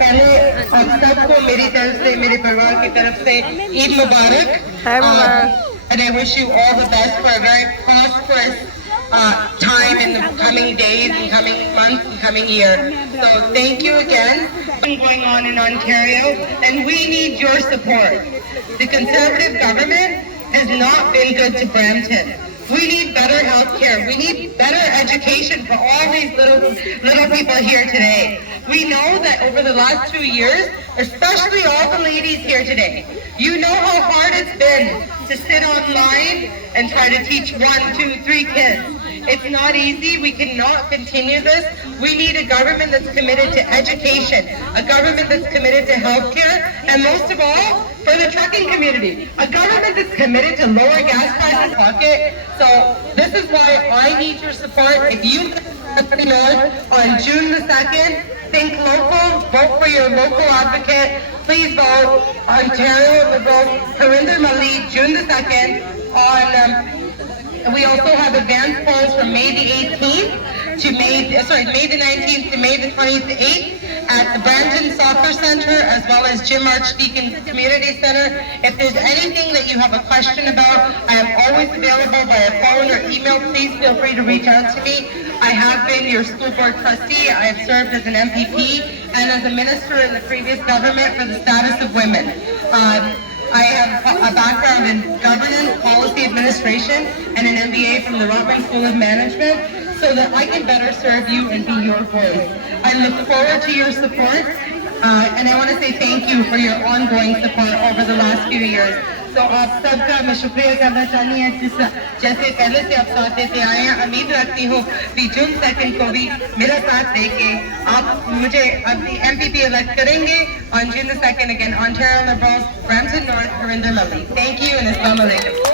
पहले आप सबको मेरी तरफ से, मेरे परिवार की तरफ से ईद मुबारक. And I wish you all the best for a very prosperous time in the coming days and coming months and coming year. So thank you again. Going on in Ontario, and we need your support. The Conservative government has not been good to Brampton. We need better health care. We need better education for all these little people here today. We know that over the last 2 years, especially all the ladies here today, you know how hard it's been to sit online and try to teach 1, 2, 3 kids. It's not easy. We cannot continue this. We need a government that's committed to education, a government that's committed to healthcare, and most of all, for the trucking community, a government that's committed to lower gas prices pocket. So this is why I need your support. If you on June the 2nd, think local, vote for your local advocate. Please vote Ontario Liberal Harinder Mali, June the 2nd. We also have advance polls from May the 18th to May the 19th to May the 28th at the Brampton Soccer Center, as well as Jim Archdeacon Community Center. If there's anything that you have a question about, I am always available via phone or email. Please feel free to reach out to me. I have been your school board trustee. I have served as an MPP and as a minister in the previous government for the status of women. I have a background in governance, policy administration, and an MBA from the Brampton School of Management, so that I can better serve you and be your voice. I look forward to your support, and I want to say thank you for your ongoing support over the last few years. So आप सबका मैं शुक्रिया करना चाहती हूँ, जैसे पहले से आप साथ देते आए हैं. उम्मीद रखती हूँ कि जून 2 को भी मेरा साथ देके आप मुझे अपनी MPP elect करेंगे on June the 2nd again. Ontario Liberals, Brampton North, Harinder Mali. Thank you and Assalamu alaikum.